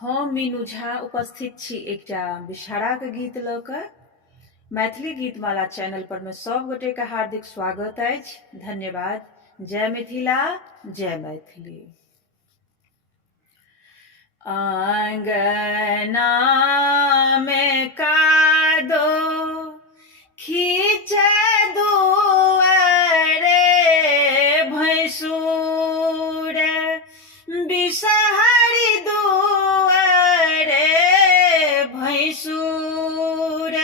हम मीनू झा उपस्थित छी एकटा विषहाराक गीत लऽ कऽ। मैथिली गीतमाला चैनल पर में सब गोटे के हार्दिक स्वागत अछि। धन्यवाद। जय मिथिला, जय मैथिली। आंगना में कादो खींच दुआरे भैंसुर बिषहरी दुआरे भैंसुर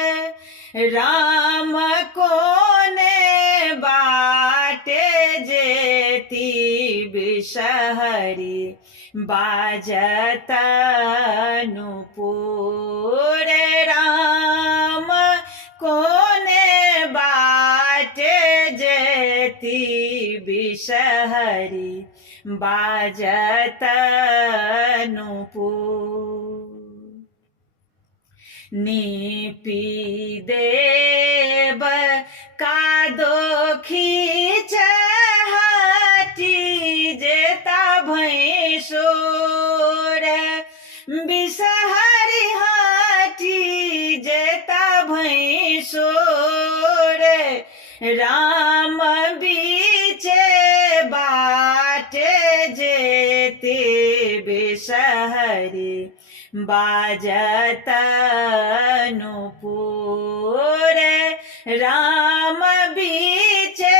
राम कोने बाटे जेती बिषहरी बाजत नुपुर राम कोने बाटे जेती बिषहरी बाजत नुपुर नीपी देव कादो खींच हाटी जेता भैंसुर बिषहरी हाटी जेता भैंसुर राम बीचे बाटे जेते बिषहरी बाजत नुपुर राम बीचे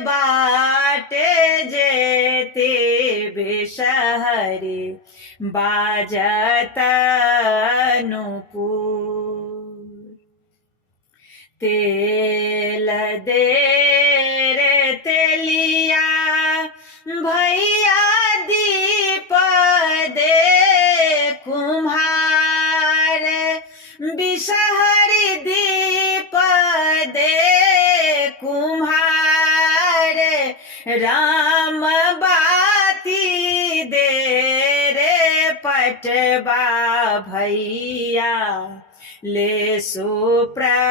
बाटे जेते बिषहरी बाजत नुपुर तेल दे रे तेलिया भैया दीप दे कुम्हार बिषहरी दीप दे कुम्हार राम बाती दे रे पटवा भैया ले सुप्रहलाद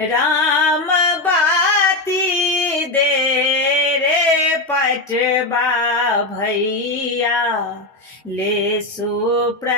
राम बाती दे रे पटवा भैया ले सुप्रहलाद।